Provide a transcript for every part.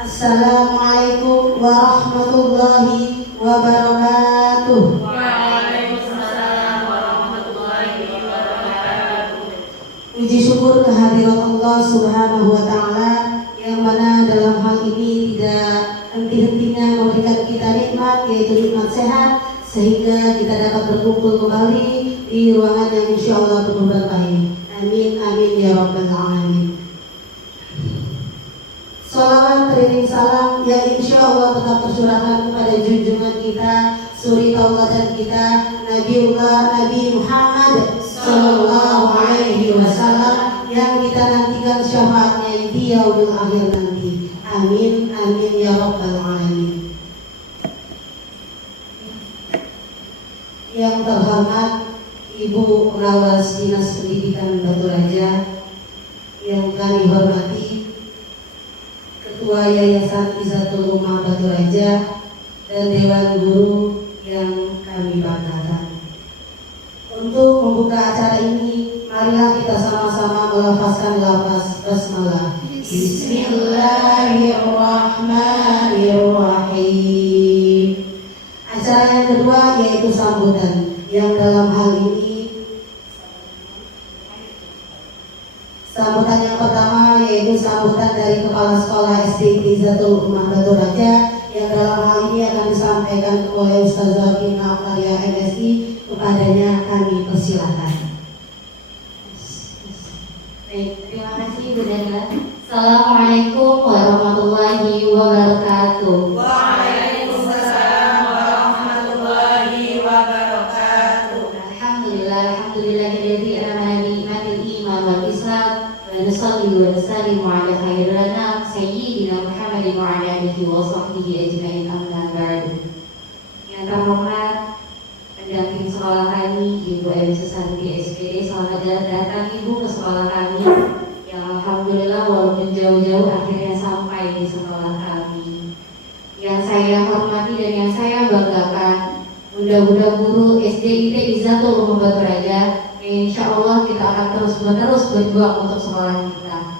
Assalamualaikum warahmatullahi wabarakatuh. Waalaikumsalam warahmatullahi wabarakatuh. Puji syukur kehadirat Allah Subhanahu wa Ta'ala, yang mana dalam hal ini tidak henti-hentinya memberikan kita nikmat, yaitu nikmat sehat, sehingga kita dapat berkumpul kembali di ruangan yang insya Allah penuh berkah ini. Amin amin ya rabbal alamin. Salawat beriring salam yang insya Allah tetap tercurahkan kepada junjungan kita, suri tauladan kita, Nabi Muhammad Sallallahu Alaihi Wasallam, yang kita nantikan syafaatnya di yaumil akhir nanti. Amin amin ya rabbal alamin. Yang terhormat Ibu Pengawas Dinas Pendidikan Batu Raja, yang kami hormati Ketua Yayasan Izzatul Ummah Batu Raja, dan Dewan Guru yang kami banggakan. Untuk membuka acara ini, marilah kita sama-sama melafazkan lafaz basmalah. Bismillahirrahmanirrahim. Acara yang kedua yaitu sambutan, yang dalam hal ini sambutan yang pertama yaitu sambutan dari Kepala Sekolah SD Izzatul Ummah Batu Raja, yang dalam hal ini akan disampaikan oleh Ustazah Vina Karya MSI. Kepadanya kami persilahkan. Baik, terima kasih Bu Dana. Assalamualaikum warahmatullahi wabarakatuh. Waalaikumsalam warahmatullahi wabarakatuh. Alhamdulillahilladzi amana bi ni'matil iman wal islam wa nusalli wa nusallimu ala khairil anam sayyidina Muhammadin wa ala alihi wa sahbihi ajmain, amma ba'du. Yang terhormat pendamping sekolah kami, Ibu Ewi Susanti SPD, selamat datang Ibu ke sekolah kami, yang alhamdulillah walaupun jauh-jauh akhirnya sampai di sekolah kami. Yang saya hormati dan yang saya banggakan, Bunda-bunda guru SDIT Izzatul Ummah Batu Raja, yang insya Allah kita akan terus-menerus berjuang untuk sekolah kita.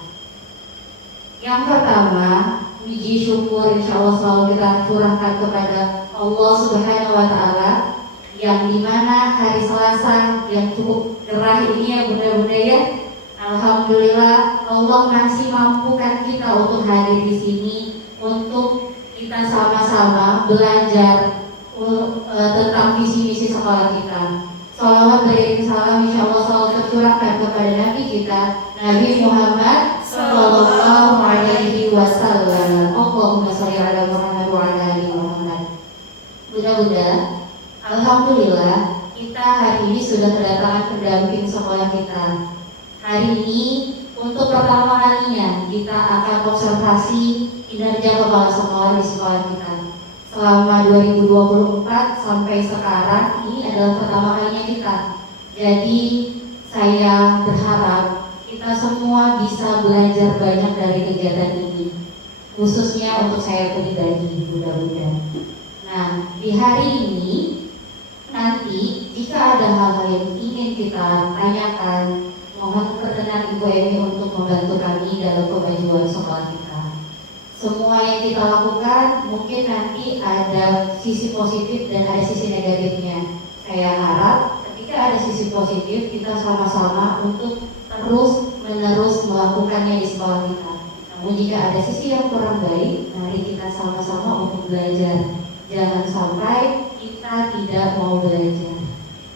Yang pertama, puji syukur insya Allah selalu kita curahkan kepada Allah Subhanahu wa Ta'ala, yang dimana hari Selasa yang cukup gerah ini ya bunda-bunda ya, alhamdulillah Allah masih mampukan kita untuk hadir di sini untuk kita sama-sama belajar tentang visi-misi sekolah kita. Salawat beriring salam insya Allah selalu tercurahkan kepada Nabi kita, Nabi Muhammad Sallallahu Alaihi Wasallam. Allahumma sholli ala Muhammad wa ala ali Muhammad. Bunda-bunda, alhamdulillah kita hari ini sudah kedatangan pendamping sekolah kita. Hari ini untuk pertama kalinya kita akan observasi kinerja kepala sekolah di sekolah kita. Selama 2024 sampai sekarang ini adalah pertama kalinya kita. Jadi saya berharap kita semua bisa belajar banyak dari kegiatan ini, khususnya untuk saya pribadi, bunda-bunda. Nah, di hari ini nanti jika ada hal-hal yang ingin kita tanyakan, mohon perkenan Ibu Emi untuk membantu kami dalam kemajuan sekolah kita. Semua yang kita lakukan mungkin nanti ada sisi positif dan ada sisi negatifnya. Saya harap ketika ada sisi positif kita sama-sama untuk terus-menerus melakukannya di sekolah kita. Namun jika ada sisi yang kurang baik, mari kita sama-sama untuk belajar. Jangan sampai kita tidak mau belajar.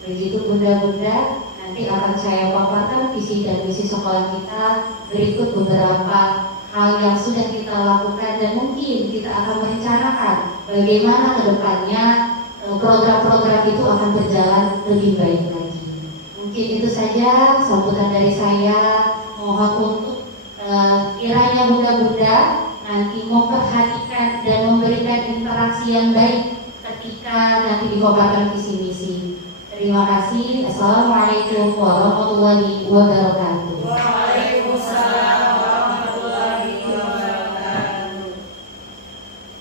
Begitu bunda-bunda, nanti akan saya paparkan visi dan misi sekolah kita. Berikut beberapa hal yang sudah kita lakukan dan mungkin kita akan merencanakan bagaimana ke depannya program-program itu akan berjalan lebih baik lagi. Mungkin itu saja sambutan dari saya. Mohon untuk kiranya bunda-bunda nanti memperhatikan dan memberikan interaksi yang baik ketika nanti dipaparkan visi misi. Terima kasih. Assalamualaikum warahmatullahi wabarakatuh. Waalaikumsalam warahmatullahi wabarakatuh.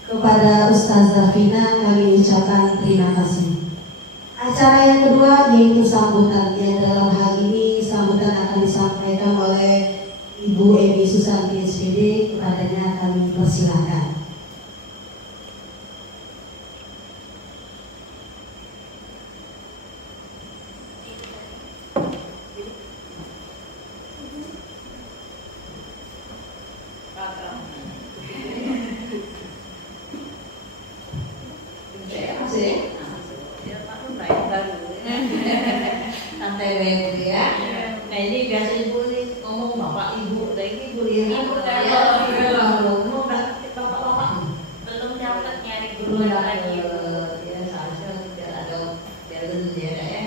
Kepada Ustazah Vina kami ucapkan terima kasih. Acara yang kedua yaitu sambutan, yang dalam hal ini sambutan akan disampaikan oleh Ibu Ewi Susanti SPD. Kepadanya kami dipersilakan. Santai baik ya. Nah ini biasa ibu nih ngomong bapak ibu, dari ibu lihat Ibu ya. ngomong Bapak-bapak belum dapat nyari guru belum lagi. ya seharusnya biar ada biar ya ya.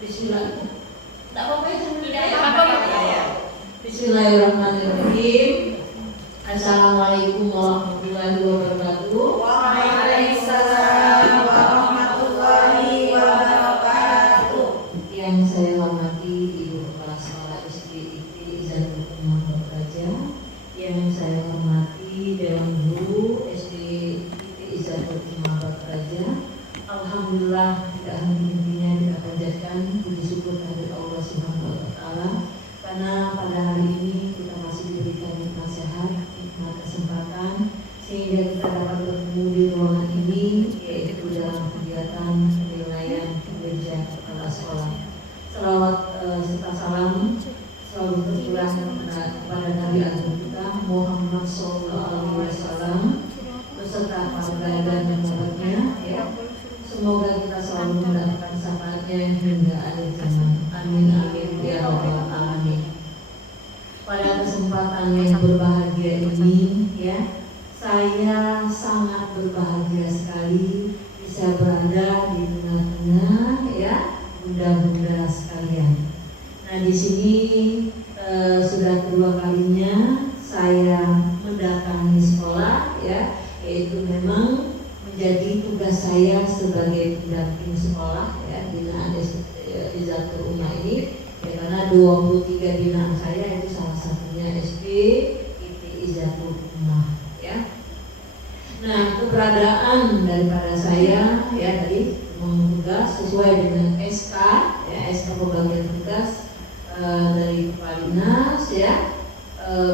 Bismillah. Tidak apa-apa itu Tidak apa-apa. ya. Bismillahirrahmanirrahim. Assalamualaikum warahmatullahi wabarakatuh. Waalaikumsalam warahmatullahi wabarakatuh. Yang saya hormati Ibu Kepala Sekolah SD ITI Izzatul Umah Praja, yang saya hormati Dewan Guru SD ITI Izzatul Umah Praja. Alhamdulillah tidak henti-hentinya kita panjatkan puji syukur kepada Allah Subhanahu wa taala karena pada hari ini kita masih diberikan nikmat sehat, nikmat kesempatan sehingga kita dapat bertemu di ruangan ini, yaitu dalam kegiatan penilaian kinerja kepala sekolah. Selawat serta salam selalu tercurah kepada Nabi Agung kita Muhammad SAW beserta keluarga dan umatnya. Ya. Semoga kita selalu mendapatkan syafaatnya hingga akhir zaman. Amin amin ya rabbal alamin. Pada kesempatan yang berbahagia ini, ya, saya sangat berbahagia sekali bisa berada di tengah-tengah, ya, bunda-bunda sekalian. Nah, di sini sudah kedua kalinya saya mendatangi sekolah, ya, yaitu memang menjadi tugas saya sebagai pendamping sekolah, ya, binaan Izzatul Umah ini, ya, karena 23 binaan saya itu salah satunya SD ITI Izzatul Umah, ya. Nah, keberadaan daripada saya, ya, tadi tugas sesuai dengan SK, ya, SK pembagian tugas dari Kepala Dinas, ya,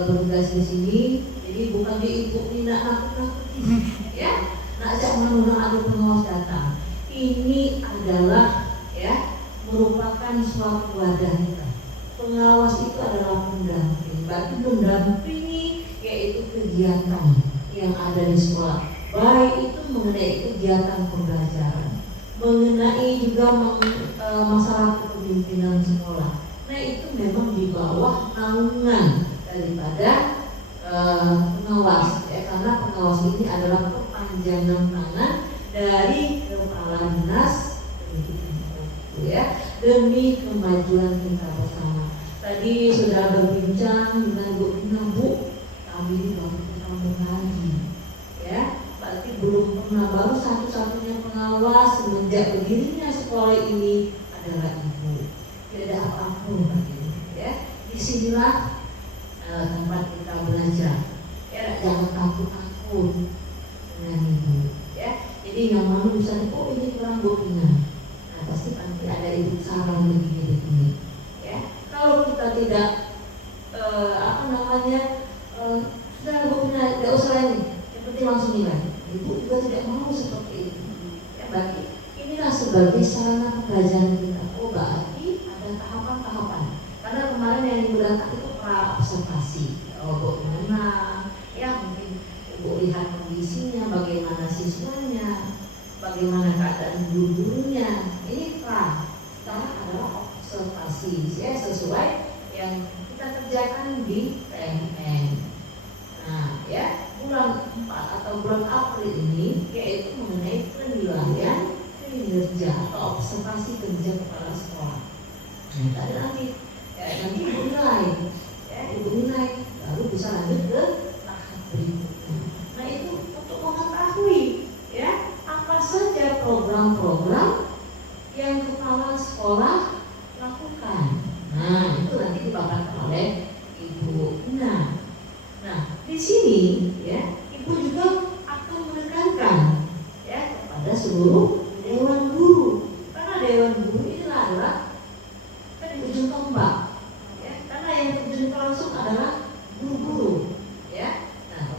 bertugas di sini. Jadi bukan di ibu Nina nakut-nakutin, ya. Nah, jangan ada pengawas data. Ini adalah, ya, merupakan suatu wadah kita. Pengawas itu adalah pendamping. Berarti mendampingi yaitu kegiatan yang ada di sekolah. Baik itu mengenai kegiatan pembelajaran, mengenai juga masalah kepemimpinan sekolah. Nah, itu memang di bawah naungan daripada pengawas, ya, karena pengawas ini adalah perpanjangan tangan dari Kepala Dinas Pendidikan, ya, demi kemajuan kita bersama. Tadi sudah berbincang dengan Bu, kami ini baru pertama kali, ya, berarti belum pernah, baru satu-satunya pengawas semenjak berdirinya sekolah ini adalah ibu. Tidak ada apapun lagi, ya. Disinilah tempat kita belajar, ya, jangan takut dengan ibu, ya. Jadi yang mana misalnya, oh ini kurang buktinya, nah pasti nanti ada ibu saran begini, ya. Kalau kita tidak sudah buktinya tidak usah lagi, yang penting langsung nilai. Ibu juga tidak mau seperti itu, ya. Berarti inilah sebagai sarana pembelajaran kita. Oh, berarti ada tahapan-tahapan. Karena kemarin yang ibu datang itu observasi, bagaimana, ya, mungkin ibu lihat kondisinya, bagaimana siswanya, bagaimana keadaan gurunya. Ini sekarang adalah observasi, ya, sesuai yang kita kerjakan di PMN. Nah, ya, bulan 4 atau bulan April ini yaitu mengenai penilaian kinerja atau observasi kerja kepala sekolah. Nah, tadi nanti, ya, nanti ibu nilai, ya, ibu nilai, lalu bisa lanjut ke tahap berikutnya. Nah, itu untuk mengetahui, ya, apa saja program-program yang kepala sekolah lakukan. Nah, itu nanti dipaparkan oleh ibu. Nah, di sini, ya, ibu juga akan menekankan, ya, kepada seluruh dewan guru, karena dewan guru ini adalah kan ujung tombak, ya, karena yang terjun langsung adalah guru-guru, ya. Nah,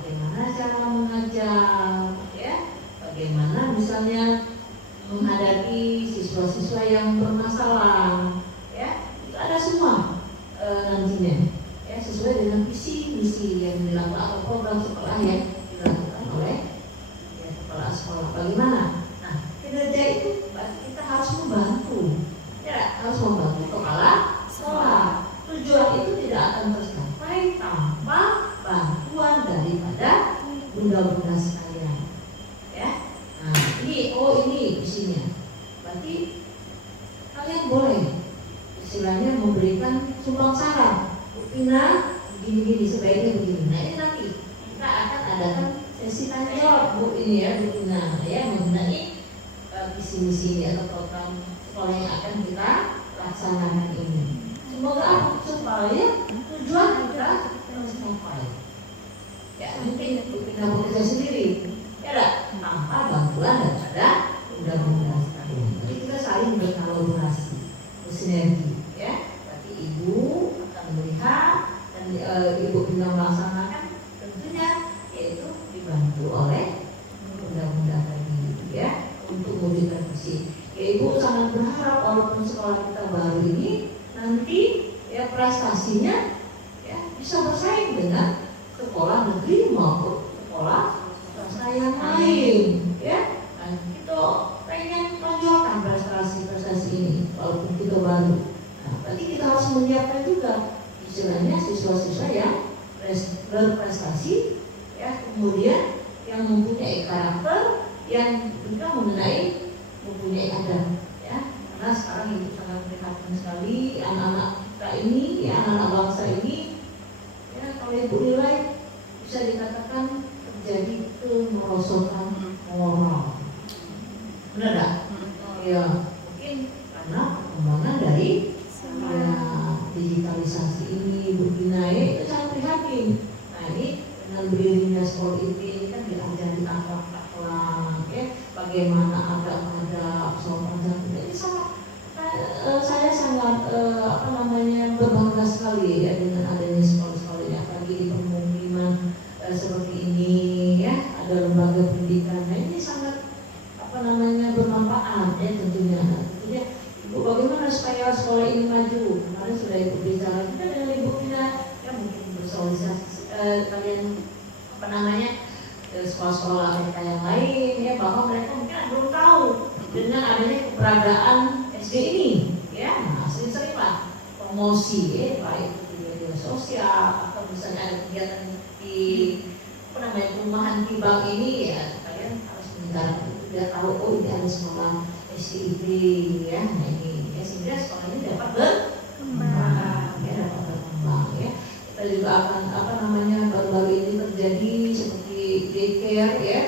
sekolah yang dilakukan oleh ya, kepala sekolah. Bagaimana? Nah, kinerja itu kita harus membantu, ya harus membantu kepala sekolah. Tujuan itu tidak akan tercapai tanpa bantuan daripada bunda-bunda sekalian. Ya, nah ini isinya. Berarti kalian boleh istilahnya memberikan sumbang saran. Bina begini-gini sebaiknya begini. Nah ini nanti kita akan adakan sesi tanya jawab Bu ini ya Bu Bina ya mengenai visi-misi atau program sekolah yang akan kita laksanakan ini. Semoga supaya tujuan kita tercapai. Ya mungkin Bu Bina bekerja sendiri, ya tak? Tanpa bantuan daripada bunda-bunda sekalian. Jadi kita saling berkolaborasi, bersinergi, ya. Berarti ibu akan melihat dan ibu Bina melaksanakan, tentunya yaitu dibantu oleh bunda-bunda tadi, ya, untuk mewujudkan visi. Ya, ibu sangat berharap walaupun sekolah kita baru ini nanti ya prestasinya ya bisa bersaing dengan sekolah negeri maupun sekolah swasta yang lain, ya. Dan kita pengen tonjolkan prestasi ini walaupun kita baru. Nah, berarti kita harus menyiapkan juga istilahnya siswa-siswa yang berprestasi, ya, kemudian yang mempunyai karakter, yang juga mempunyai adab, ya. Karena sekarang itu sangat prihatin sekali anak-anak kita ini, ya, anak-anak bangsa ini, ya, kalau ibu nilai bisa dikatakan terjadi kemerosotan moral. Benar tak? Ya, mungkin karena perkembangan dari digitalisasi ini, begini itu sangat prihatin. Nah ini dengan berdirinya sekolah ini kan diajari akhlak-akhlak, ya, bagaimana ada sopan santun. Ini sangat saya sangat berbangga sekali ya dengan adanya sekolah-sekolah yang apalagi di pemukiman seperti ini, ya, ada lembaga pendidikan. Nah ini sangat bermanfaat ya tentunya. Ibu bagaimana supaya sekolah ini maju? Kemarin sudah ibu bicara kita dengan ibu Bina, ya mungkin bersosialisasi kalian sekolah-sekolah Amerika yang lain, ya, bahwa mereka mungkin belum tahu dengan adanya keberadaan SD ini, ya. Nah, sering-seringlah promosi, ya, baik di media sosial atau misalnya ada kegiatan di perumahan Kibang ini, ya kalian harus mendengar dia tahu oh ini ada sekolah SDIP, ya. Nah ini ya, sehingga sekolah ini dapat berkembang, ya, dapat berkembang, ya. Kita juga akan baru-baru ini terjadi seperti daycare, ya,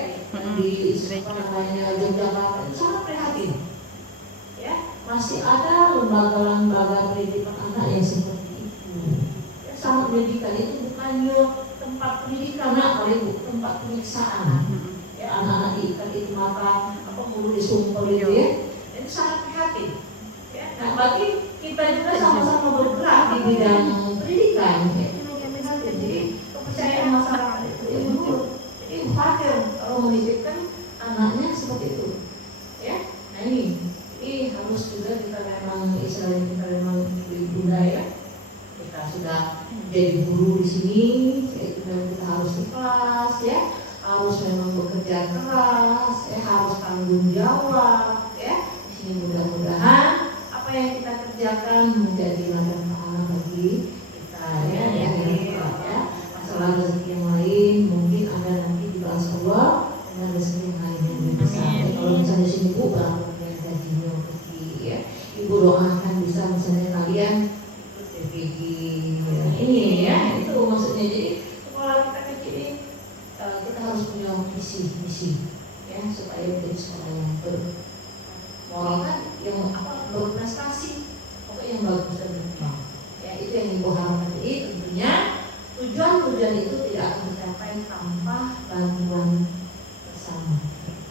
di Yogyakarta itu sangat prihatin, ya. Masih ada lembaga-lembaga pendidikan anak yang seperti itu, ya, sangat pendidikan itu bukannya tempat pendidikan, tempat penyiksaan. Anak-anak diikat itu mata mulut disumpel itu, ya, itu sangat prihatin, ya. Nah berarti kita juga sama-sama bergerak di bidang pendidikan, ya. Jadi kepercayaan masyarakat itu ya menurut, jadi khawatir kalau menitipkan anaknya seperti itu, ya. Nah ini harus juga kita memang istilahnya kita memang bunda, ya. Kita sudah jadi guru di sini, ya, kita harus ikhlas, ya. Harus memang bekerja keras, ya, harus tanggung jawab, ya. Di sini mudah-mudahan apa yang kita kerjakan menjadi ladang pahala bagi kita, ya, di akhirat, ya. Masalah rezeki yang lain mungkin ada nanti di balas Allah dengan rezeki yang lain yang lebih besar. Ya, kalau misalnya di sini Bu berapa yang gajinya kecil, ya, Ibu doakan bisa misalnya kalian ikut BPG, ya, ini, ya, itu maksudnya. Jadi sekolah kita kecil ini kita harus punya misi, ya, supaya menjadi sekolah yang bermoral, kan, yang berprestasi, pokoknya yang bagus dan berkembang, ya. Itu yang Ibu harapkan. Jadi tentunya tujuan itu tidak akan tercapai tanpa bantuan bersama,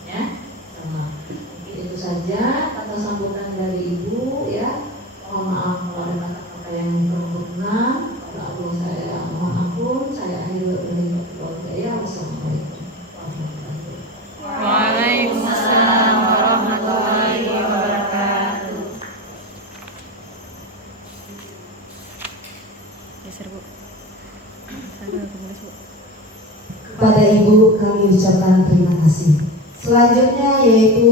ya, sama. Mungkin itu saja kata sambutan dari Ibu, ya. Mohon maaf kalau ada kata-kata yang kurang berkenan. Pada Allah saya mohon ampun. Saya akhiri berdoa. Wassalamualaikum warahmatullahi wabarakatuh. Waalaikumsalam warahmatullahi wabarakatuh. Geser Bu. Sana aku mulai Bu. Kepada Ibu kami ucapkan terima kasih. Selanjutnya yaitu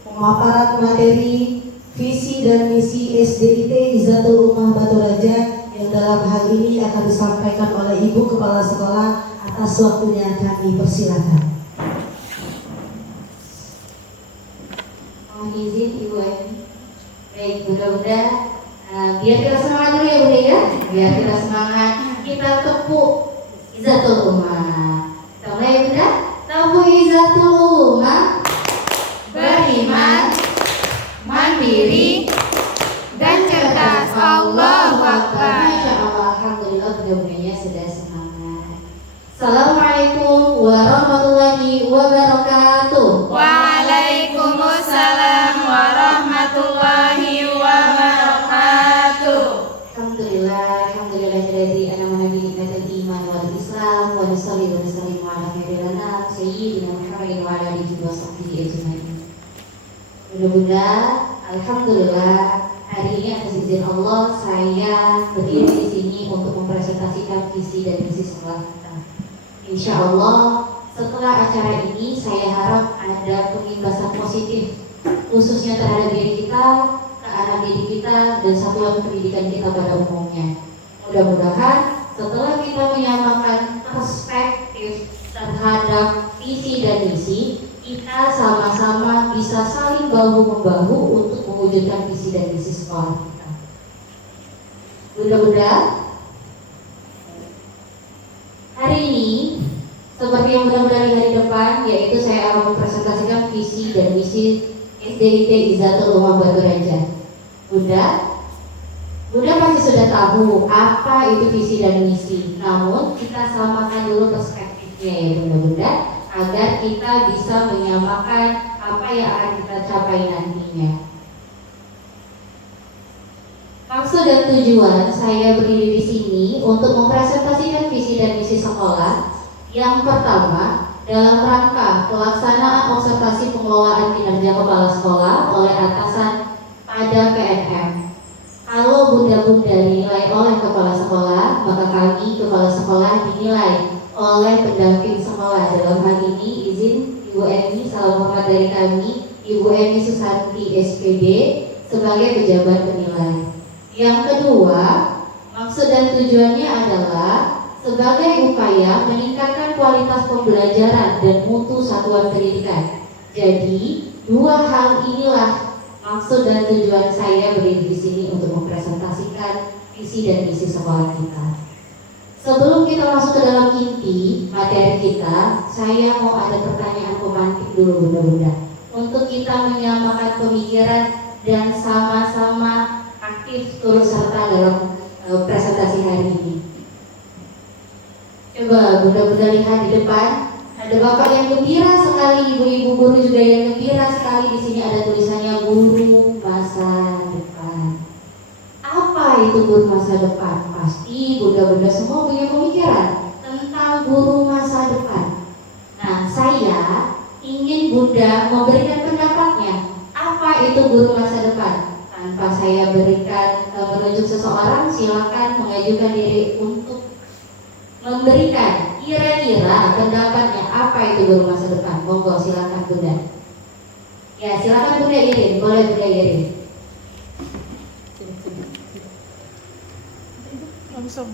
pemaparan materi visi dan misi SDIT Izzatul Ummah Batu Raja yang dalam hal ini akan disampaikan oleh Ibu Kepala Sekolah. Atas waktunya kami persilakan. Mohon izin Ibu Eni. Baik Bunda-Bunda, biar kita semangat dulu ya Bunda ya. Biar kita semangat, kita tepuk Izzatul Ummah. Kita mulai ya Bunda. Tepuk Izzatul Ummah. Beriman, mandiri, dan cerdas. Allahu Akbar. Masya Allah, alhamdulillah Bunda-Bundanya sudah semangat. Assalamualaikum warahmatullahi wabarakatuh. Waalaikumsalam warahmatullahi wabarakatuh. Alhamdulillah anamana bi nikmatil iman wal Islam wa nusalli wa nusallimu ala khairina sayyidina Muhammadin wa ala alihi wa sahbihi ajmain. Bunda-bunda, alhamdulillah hari ini atas izin Allah saya berdiri di sini untuk mempresentasikan visi dan misi sekolah kita. Insya Allah setelah acara ini saya harap ada pengimbasan positif khususnya terhadap diri kita, ke anak didik kita, dan satuan pendidikan kita pada umumnya. Mudah-mudahan setelah kita menyamakan perspektif terhadap visi dan misi, kita sama-sama bisa saling bahu-membahu untuk mewujudkan visi dan misi sekolah kita. Bunda-bunda, hari ini seperti yang mudah-mudahan di hari depan, yaitu saya akan mempresentasikan visi dan misi SDIT Izzatul Ummah Batu Raja. Bunda pasti sudah tahu apa itu visi dan misi. Namun kita samakan dulu perspektifnya ya Bunda-bunda, agar kita bisa menyamakan apa yang akan kita capai nantinya. Maksud dan tujuan saya berdiri di sini untuk mempresentasikan visi dan misi sekolah. Yang pertama, dalam rangka pelaksanaan observasi pengelolaan kinerja kepala sekolah oleh atasan pada PNM. Kalau bunda-bunda dinilai oleh kepala sekolah, maka kami kepala sekolah dinilai oleh pendamping sekolah. Dalam hal ini izin Ibu Eni, salam hormat dari kami, Ibu Eni Susanti SPD sebagai pejabat penilai. Yang kedua, maksud dan tujuannya adalah sebagai upaya meningkatkan kualitas pembelajaran dan mutu satuan pendidikan. Jadi, dua hal inilah maksud dan tujuan saya berdiri di sini untuk mempresentasikan visi dan misi sekolah kita. Sebelum kita masuk ke dalam inti materi kita, saya mau ada pertanyaan pemantik dulu Bunda-bunda, untuk kita menyamakan pemikiran dan sama-sama aktif turut serta dalam presentasi hari ini. Coba Bunda-bunda lihat di depan, ada bapak yang gembira sekali, ibu-ibu guru juga yang gembira sekali. Di sini ada tulisannya guru masa depan. Apa itu guru masa depan? Pasti Bunda-bunda semua punya pemikiran tentang guru masa depan. Nah, saya ingin Bunda memberikan pendapatnya. Apa itu guru masa depan? Tanpa saya berikan menunjuk seseorang, silakan mengajukan diri untuk memberikan kira-kira pendapatnya apa itu guru masa depan. Monggo silakan Bunda. Ya silakan Bunda Irin, boleh Bunda Irin. Langsung.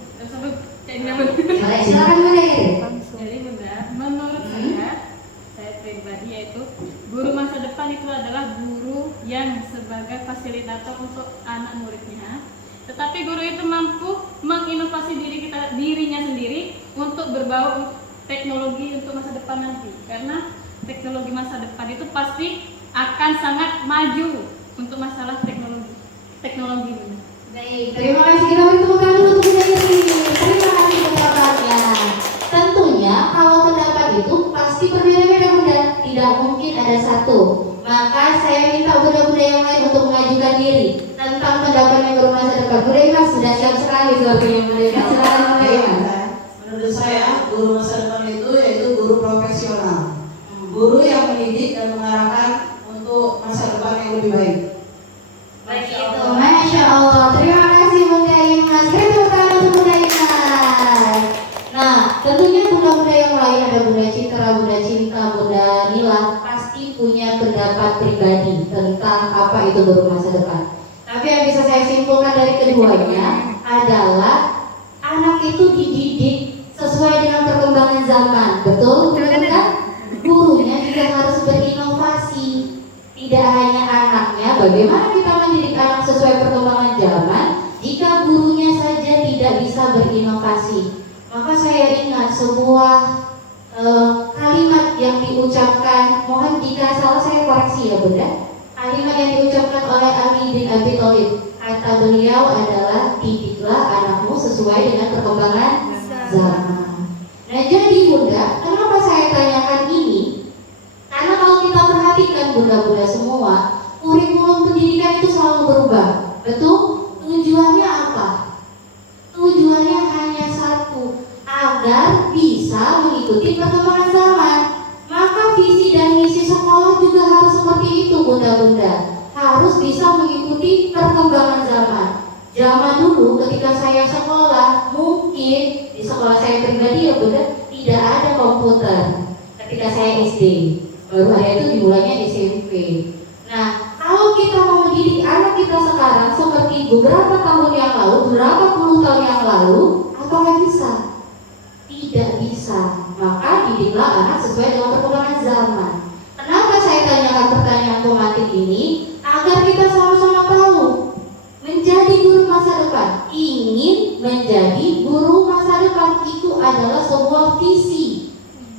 Boleh silakan Bunda Irin. Jadi Bunda, menurut saya pribadi yaitu guru masa depan itu adalah guru yang sebagai fasilitator untuk anak muridnya. Tetapi guru itu mampu menginovasi dirinya sendiri untuk berbau teknologi untuk masa depan nanti. Karena teknologi masa depan itu pasti akan sangat maju untuk masalah teknologi. Baik, terima kasih. Kita beri tepuk tangan untuk Bunda Irin. Terima kasih pendapatnya. Tentunya kalau pendapat itu pasti berbeda-beda Bunda, tidak mungkin ada satu. Maka saya minta Bunda-bunda yang lain untuk mengajukan diri tentang pendapatnya guru masa depan. Bunda Imas sudah siap sekali sepertinya Bunda Imas. Silakan Bunda Imas. Menurut saya guru masa depan itu yaitu guru profesional, guru yang mendidik dan mengarahkan untuk masa depan yang lebih baik. Baik itu, Masya Allah. Terima kasih Bunda Imas. Kita tepuk tangan untuk Bunda Imas. Nah, tentunya bunda-bunda yang lain ada Bunda Citra, Bunda Cinta, Bunda Nila pasti punya pendapat pribadi tentang apa itu guru masa depan. Tapi yang bisa saya simpulkan dari keduanya adalah anak itu dididik sesuai dengan perkembangan zaman. Betul? Betul kan? Gurunya juga harus berinovasi. Tidak hanya anaknya, bagaimana kita mendidik anak sesuai perkembangan zaman jika gurunya saja tidak bisa berinovasi. Maka saya ingat sebuah kalimat yang diucapkan, mohon jika salah saya koreksi ya Bunda. Kalimat yang diucapkan oleh Ali bin Abi Thalib, kata beliau adalah didiklah anakmu sesuai dengan perkembangan zaman. Nah jadi Bunda, kenapa saya tanyakan ini? Karena kalau kita perhatikan Bunda-bunda semua, kurikulum pendidikan itu selalu berubah. Betul? Tujuannya apa? Tujuannya hanya satu, agar bisa mengikuti perkembangan zaman. Maka visi dan misi sekolah juga harus seperti itu Bunda-bunda. Harus bisa mengikuti perkembangan zaman. Zaman dulu ketika saya sekolah, mungkin di sekolah saya pribadi ya Bunda, tidak ada komputer. Ketika saya SD, baru ada itu dimulainya SMP. Nah, kalau kita mau mendidik anak kita sekarang seperti beberapa tahun yang lalu, berapa puluh tahun yang lalu, apakah bisa? Tidak bisa. Maka didiklah anak sesuai dengan perkembangan zaman. Kenapa saya tanyakan pertanyaan pematik ini? Agar kita sama-sama tahu menjadi guru masa depan, ingin menjadi guru masa depan itu adalah sebuah visi.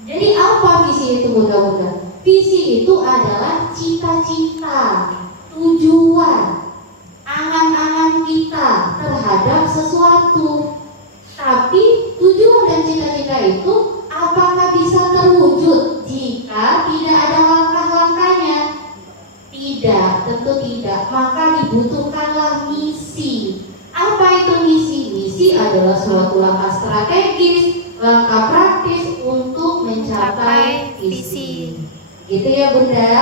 Jadi apa visi itu Bunda-bunda? Visi itu adalah cita-cita, tujuan, angan-angan kita terhadap sesuatu. Tapi tujuan dan cita-cita itu apakah bisa terwujud jika tidak ada langkah-langkahnya? Tidak, tentu tidak. Maka dibutuhkanlah misi. Apa itu misi? Misi adalah suatu langkah strategis, langkah praktis untuk mencapai visi. Gitu ya Bunda.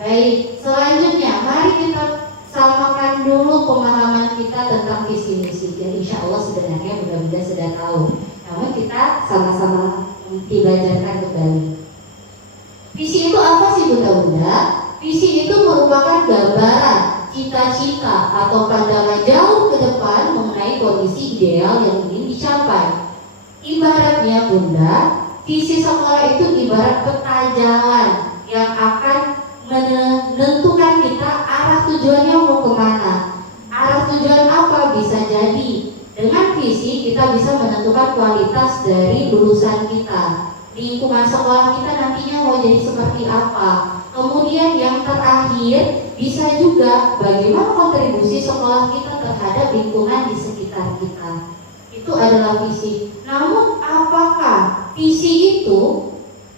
Baik, selanjutnya mari kita samakan dulu pemahaman kita tentang visi misi. Dan insya Allah sebenarnya Bunda-bunda sudah tahu. Namun kita sama-sama dibelajarkan kembali. Visi itu apa sih Bunda-bunda? Visi itu merupakan gambaran, cita-cita atau pandangan jauh ke depan mengenai kondisi ideal yang ingin dicapai. Ibaratnya Bunda, visi sekolah itu ibarat peta jalan yang akan menentukan kita arah tujuannya mau kemana. Arah tujuan apa? Bisa jadi dengan visi kita bisa menentukan kualitas dari lulusan kita. Lingkungan sekolah kita nantinya mau jadi seperti apa. Kemudian yang terakhir bisa juga bagaimana kontribusi sekolah kita terhadap lingkungan di sekitar kita. Itu adalah visi. Namun apakah visi itu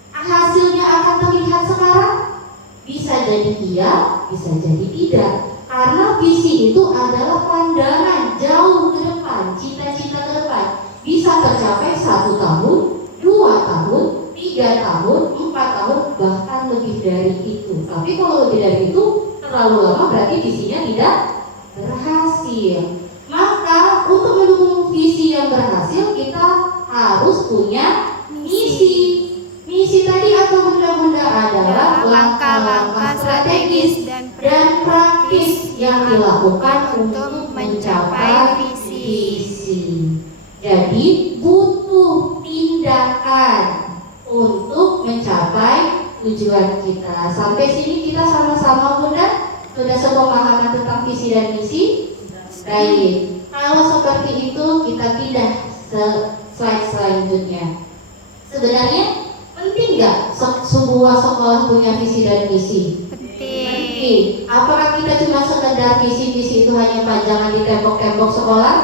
hasilnya akan terlihat sekarang? Bisa jadi iya, bisa jadi tidak. Karena visi itu adalah pandangan jauh ke depan, cita-cita ke depan. Bisa tercapai 1 tahun, 2 tahun, 3 tahun, 4 tahun, bahkan lebih dari itu. Tapi kalau lebih dari itu terlalu lama berarti visinya tidak berhasil. Maka untuk mendukung visi yang berhasil kita harus punya misi. Misi tadi apa Bunda-bunda? Adalah langkah-langkah strategis dan praktis yang dilakukan untuk mencapai visi. Jadi butuh tindakan untuk mencapai tujuan kita. Sampai sini kita sama-sama Bunda sudah sepemahaman tentang visi dan misi? Baik. Kalau seperti itu kita pindah ke slide selanjutnya. Sebenarnya penting nggak sebuah sekolah punya visi dan misi? Penting. Apakah kita cuma sekedar visi-visi itu hanya pajangan di tembok-tembok sekolah?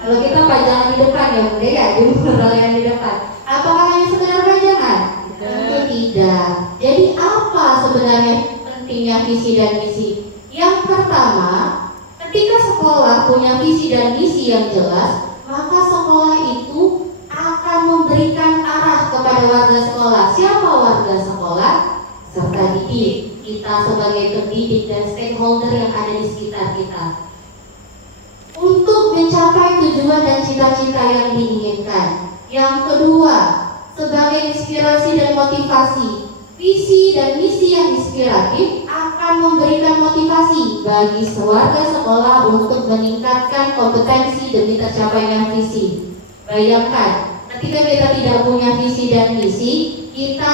Kalau kita pajangan di depan ya Bunda ya, di mural yang di depan. Apakah hanya sekedar pajangan? Tentu tidak. Jadi apa sebenarnya pentingnya visi dan misi? Yang pertama, ketika sekolah punya visi dan misi yang jelas, maka sekolah itu akan memberikan arah kepada warga sekolah. Siapa warga sekolah? Serta didik. Kita sebagai pendidik dan stakeholder yang ada di sekitar kita. Untuk mencapai tujuan dan cita-cita yang diinginkan. Yang kedua, sebagai inspirasi dan motivasi. Visi dan misi yang inspiratif akan memberikan motivasi bagi warga sekolah untuk meningkatkan kompetensi demi tercapainya visi. Bayangkan, ketika kita tidak punya visi dan misi, kita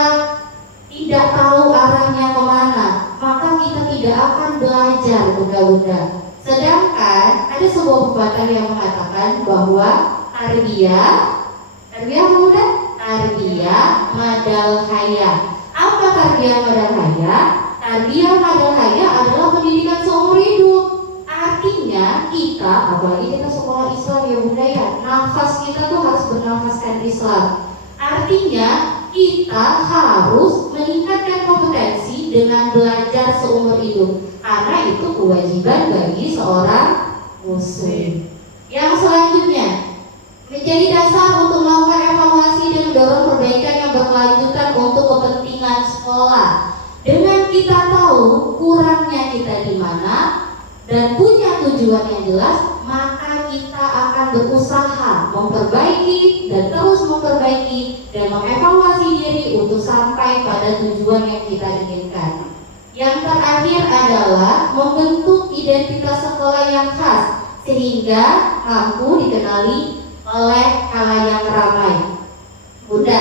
tidak tahu arahnya kemana, maka kita tidak akan belajar, bunda-bunda. Sedangkan ada sebuah pepatah yang mengatakan bahwa tarbiyah bunda, tarbiyah madal haya. Apa tarbiyah madal haya? Tarbiyah madal haya adalah pendidikan seumur hidup. Artinya kita, apalagi kita sekolah Islam ya bunda ya, nafas kita tuh harus bernafaskan Islam. Artinya kita harus meningkatkan kompetensi dengan belajar seumur hidup, karena itu kewajiban bagi seorang muslim. Yang selanjutnya menjadi dasar untuk melakukan evaluasi dan mendorong perbaikan yang berkelanjutan untuk kepentingan sekolah. Dengan kita tahu kurangnya kita di mana dan punya tujuan yang jelas, maka kita akan berusaha memperbaiki dan terus memperbaiki dan mengevaluasi diri untuk sampai pada tujuan yang kita inginkan. Yang terakhir adalah membentuk identitas sekolah yang khas sehingga mampu dikenali oleh khalayak ramai. Bunda,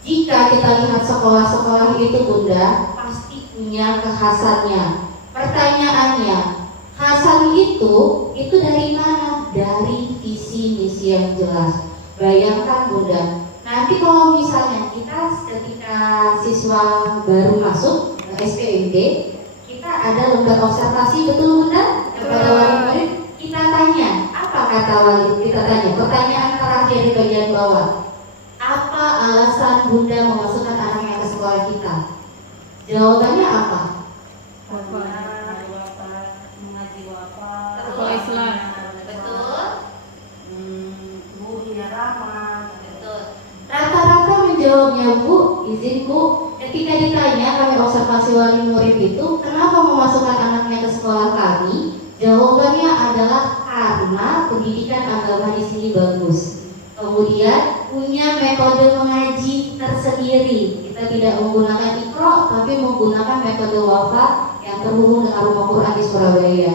jika kita lihat sekolah-sekolah itu bunda, pasti punya kekhasannya. Pertanyaannya, khasan itu dari mana? Dari visi misi yang jelas. Bayangkan bunda, nanti kalau misalnya kita ketika siswa baru masuk ke SPMD, kita ada lembar observasi, betul bunda? Kepada wali murid, kita tanya, apa kata wali? Kita tanya, pertanyaan terakhir di bagian bawah. Apa alasan bunda memasukkan anaknya ke sekolah kita? Jawabannya apa? Mengaji wafat, Sekolah Islam. Betul. Bu punya ramah. Betul. Rata-rata menjawabnya bu, izin bu. Ketika ditanya kami observasi wali murid itu, kenapa memasukkan anaknya ke sekolah kami? Jawabannya adalah karena pendidikan agama di sini bagus. Kemudian punya metode mengaji tersendiri. Kita tidak menggunakan Iqra, tapi menggunakan metode wafat yang terhubung dengan Rumah Quran di Surabaya.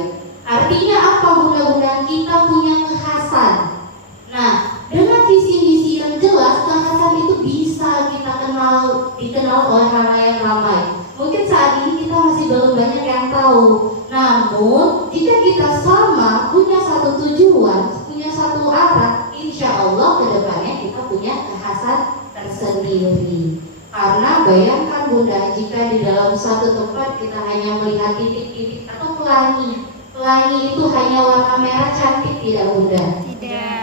Artinya apa bunda-bunda? Kita punya kekhasan. Nah, dengan visi misi yang jelas, kekhasan itu bisa kita dikenal oleh khalayak ramai. Mungkin saat ini kita masih belum banyak yang tahu. Namun, jika kita sama punya satu tujuan, punya satu arah, insya Allah kedepannya kita punya kekhasan tersendiri. Karena bayangkan bunda, jika di dalam satu tempat kita hanya melihat titik-titik atau pelangi itu hanya warna merah cantik, tidak bunda?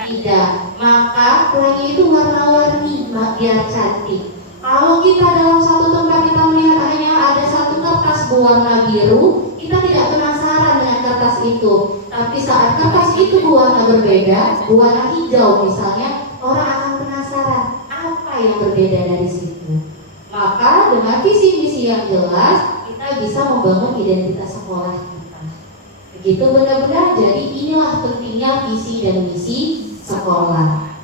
Tidak. Maka pelangi itu warna-warni biar cantik. Kalau kita dalam satu tempat kita melihat hanya ada satu kertas berwarna biru, kita tidak penasaran dengan kertas itu. Tapi saat kertas itu berwarna berbeda, berwarna hijau misalnya, orang akan penasaran apa yang berbeda dari situ. Maka dengan visi misi yang jelas, kita bisa membangun identitas sekolah kita. Begitu benar-benar. Jadi inilah pentingnya visi dan misi sekolah.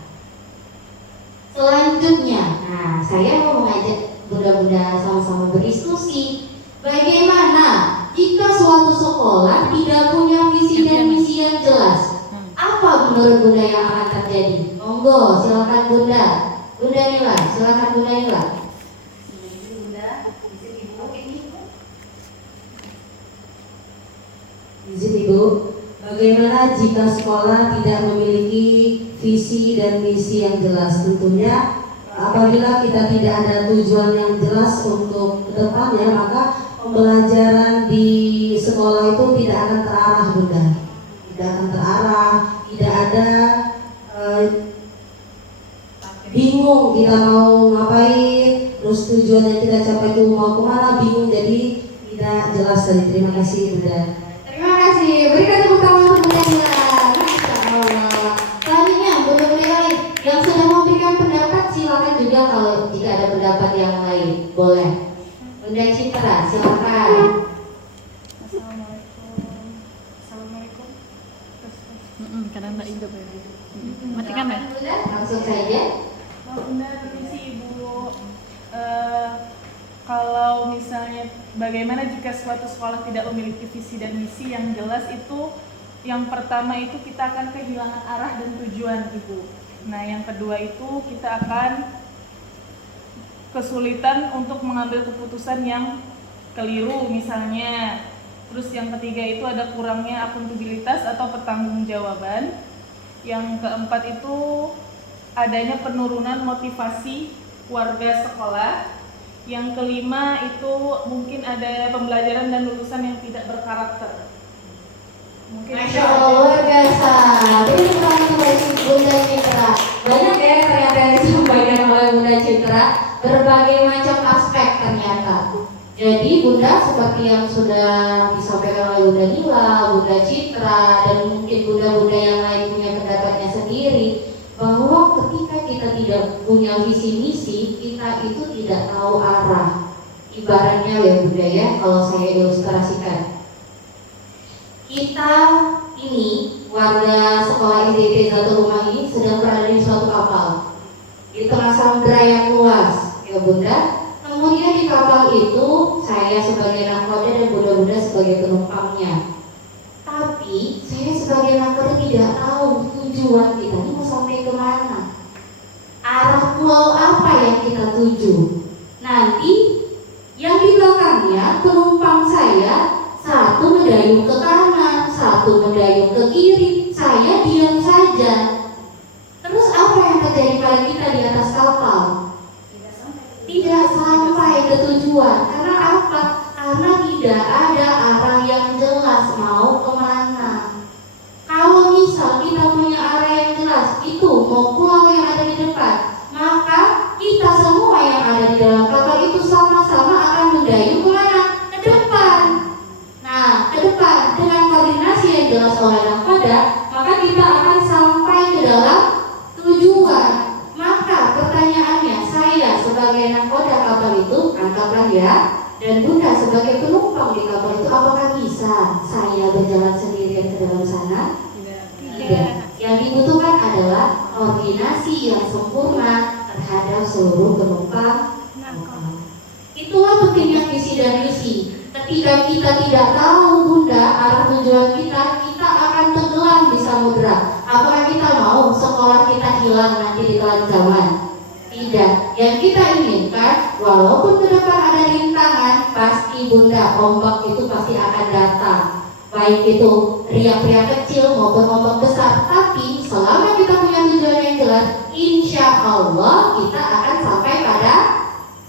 Selanjutnya, nah saya mau mengajak bunda-bunda sama-sama berdiskusi. Bagaimana jika suatu sekolah tidak punya visi dan misi yang jelas? Apa menurut bunda yang akan terjadi? Monggo, silakan bunda. Bunda Nila, silakan bunda Nila. Izin Ibu, bagaimana jika sekolah tidak memiliki visi dan misi yang jelas? Tentunya apabila kita tidak ada tujuan yang jelas untuk kedepannya, maka pembelajaran di sekolah itu tidak akan terarah bunda. Tidak akan terarah, tidak ada bingung kita mau ngapain, terus tujuan yang kita capai itu mau kemana, bingung, jadi tidak jelas tadi. Terima kasih bunda. Terima kasih. Berikan tepuk tangan untuk Bunda Nila. Masya Allah. Selanjutnya bunda-bunda lain yang sudah memberikan pendapat, silakan juga kalau jika ada pendapat yang lain, boleh. Bunda Citra, silakan. Assalamualaikum. Kadang tak hidup ya. Matikan ya. Bunda, langsung saja. Oh, benar sih Ibu. Eh, Kalau misalnya bagaimana jika suatu sekolah tidak memiliki visi dan misi yang jelas, itu yang pertama itu kita akan kehilangan arah dan tujuan Ibu. Nah yang kedua itu kita akan kesulitan untuk mengambil keputusan yang keliru misalnya. Terus yang ketiga itu ada kurangnya akuntabilitas atau pertanggungjawaban. Yang keempat itu adanya penurunan motivasi warga sekolah. Yang kelima itu mungkin ada pembelajaran dan lulusan yang tidak berkarakter. Mungkin Masya Allah, luar biasa. Beri tepuk tangan Bunda Citra. Banyak ya ternyata yang disampaikan oleh Bunda Citra, berbagai macam aspek ternyata. Jadi Bunda seperti yang sudah disampaikan oleh Bunda Nila, Bunda Citra, dan mungkin Bunda-Bunda yang lain punya pendapatnya sendiri, bahwa ketika kita tidak punya visi misi, kita itu tidak tahu arah. Ibaratnya ya Bunda ya, kalau saya ilustrasikan, kita ini warga sekolah SDP Zatul Rumah ini sedang berada di suatu kapal di tengah samudera yang luas, ya Bunda. Kemudian di kapal itu saya sebagai nahkoda dan Bunda-Bunda sebagai penumpangnya. Tapi saya sebagai nahkoda tidak tahu tujuan kita ini mau sampai kemana, arah pulau apa yang kita tuju. Nanti yang di belakangnya penumpang saya, satu mendayung ke kanan, satu mendayung ke kiri, saya diam saja. Terus apa yang terjadi pada kita di atas kapal? Tidak sampai ke tujuan. Karena apa? Karena tidak ada arah yang jelas mau kemana. Kalau misal kita punya arah yang jelas, itu mau pulau yang ada di depan, maka kita semua yang ada di dalam kapal itu sama-sama akan mendayung kemana? Ke depan. Nah, ke depan dengan koordinasi yang jelas oleh nahkoda, maka kita akan sampai ke dalam tujuan. Maka pertanyaannya, saya sebagai nahkoda kapal itu, anggaplah ya, dan Bunda sebagai penumpang di kapal itu, apakah bisa saya berjalan sendirian ke dalam sana? Tidak. Yang dibutuhkan adalah koordinasi yang sempurna terhadap seluruh penumpang kapal. Itulah pentingnya visi dan misi. Ketika kita tidak tahu Bunda arah tujuan kita, kita akan tenggelam di samudera. Apakah kita mau sekolah kita hilang nanti di telan zaman? Tidak. Yang kita inginkan, walaupun ke depan ada rintangan, pasti Bunda ombak itu pasti akan datang. Baik itu riak-riak kecil maupun ombak besar. Tapi selama kita punya tujuan yang jelas, insya Allah kita akan sampai pada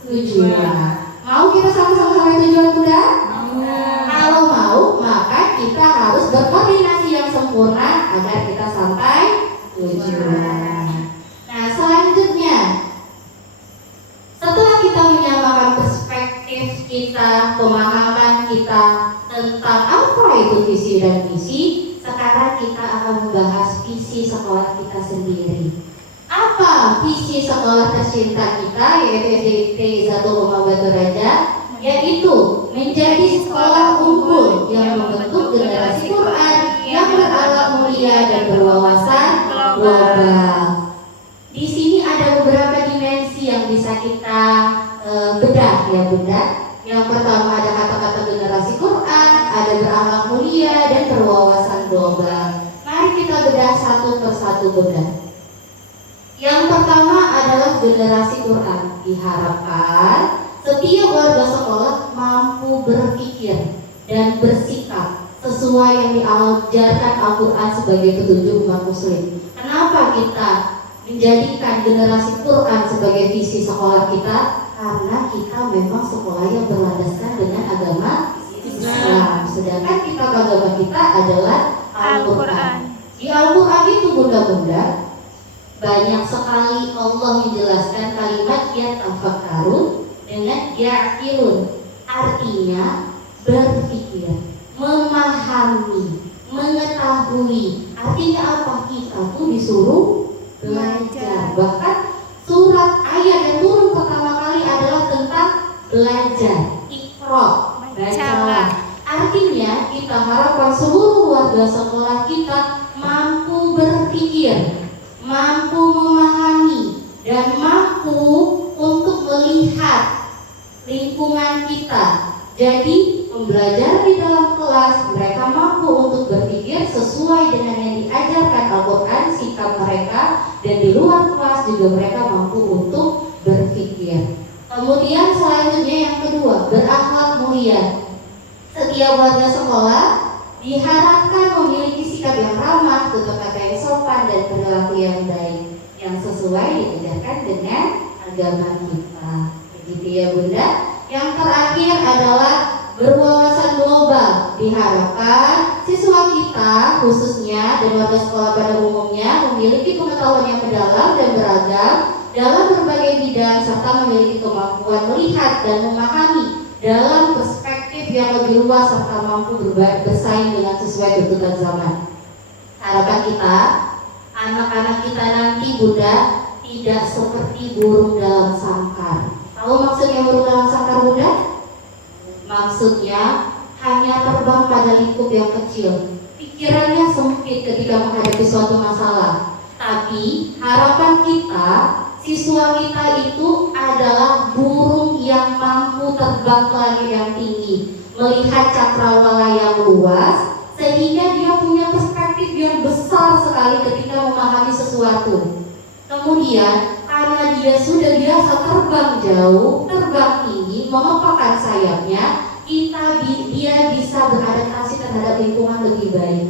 tujuan. Mau kita sama-sama sampai tujuan Bunda? Kalau mau, maka kita harus berkoordinasi yang sempurna agar kita sampai tujuan. Nah, selanjutnya, setelah kita menyamakan perspektif kita, pemahaman kita tentang apa itu visi dan misi, sekarang kita akan membahas visi sekolah kita sendiri. Apa visi sekolah tercinta kita, yaitu SDP Zatul Rumah Batu Raja, yaitu menjadi sekolah unggul yang membentuk generasi Quran yang berakhlak mulia dan berwawasan global. Di sini ada beberapa dimensi yang bisa kita bedah ya Bunda. Yang pertama ada kata-kata generasi Quran, ada berakhlak mulia dan berwawasan global. Mari kita bedah satu persatu Bunda. Yang pertama adalah generasi Quran. Diharapkan setiap warga sekolah mampu berpikir dan bersikap sesuai yang diajarkan Al-Quran sebagai petunjuk umat muslim. Kenapa kita menjadikan generasi Quran sebagai visi sekolah kita? Karena kita memang sekolah yang berlandaskan dengan agama Islam. Sedangkan kitab agama kita adalah Al-Quran. Di Al-Quran itu Bunda-Bunda, banyak sekali Allah menjelaskan kalimat yatafakkarun dengan ya'qilun. Artinya berpikir, memahami, mengetahui. Artinya apa? Kita tuh disuruh belajar. Bahkan surat ayat yang turun pertama kali adalah tentang belajar. Iqra, bacalah. Artinya kita harapkan seluruh warga sekolah kita mampu berpikir, mampu memahami, dan mampu melihat lingkungan kita. Jadi pembelajaran di dalam kelas mereka mampu untuk berpikir sesuai dengan yang diajarkan Al-Quran, sikap mereka, dan di luar kelas juga mereka mampu untuk berpikir. Kemudian selanjutnya yang kedua, berakhlak mulia. Setiap warga sekolah diharapkan memiliki sikap yang ramah, tutur kata yang sopan, dan perilaku yang baik yang sesuai diajarkan dengan agama kita. Begitu ya Bunda. Yang terakhir adalah berwawasan global. Diharapkan siswa kita khususnya dan warga sekolah pada umumnya memiliki pengetahuan yang mendalam dan beragam dalam berbagai bidang serta memiliki kemampuan melihat dan memahami dalam perspektif yang lebih luas serta mampu bersaing dengan sesuai tuntutan zaman. Harapan kita, anak-anak kita nanti Bunda tidak seperti burung dalam sangkar. Tahu maksudnya burung dalam sangkar Bunda? Maksudnya hanya terbang pada lingkup yang kecil. Pikirannya sempit ketika menghadapi suatu masalah. Tapi harapan kita, siswa kita itu adalah burung yang mampu terbang ke langit yang tinggi, melihat cakrawala yang luas, sehingga dia punya perspektif yang besar sekali ketika memahami sesuatu. Kemudian karena dia sudah biasa terbang jauh, terbang tinggi, mengepakkan sayapnya, dia bisa beradaptasi terhadap lingkungan lebih baik,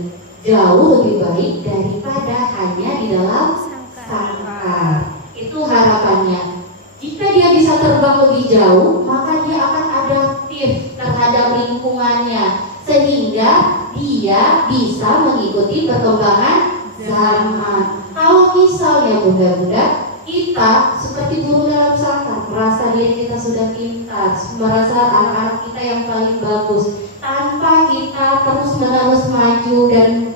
jauh lebih baik daripada hanya di dalam sangkar. Itu harapannya. Jika dia bisa terbang lebih jauh, maka dia akan adaptif terhadap lingkungannya, sehingga dia bisa mengikuti perkembangan zaman. Kalau misalnya Bunda-bunda, kita seperti burung dalam sangkar, merasa diri kita sudah pintar, merasa anak-anak kita yang paling bagus, tanpa kita terus-menerus maju dan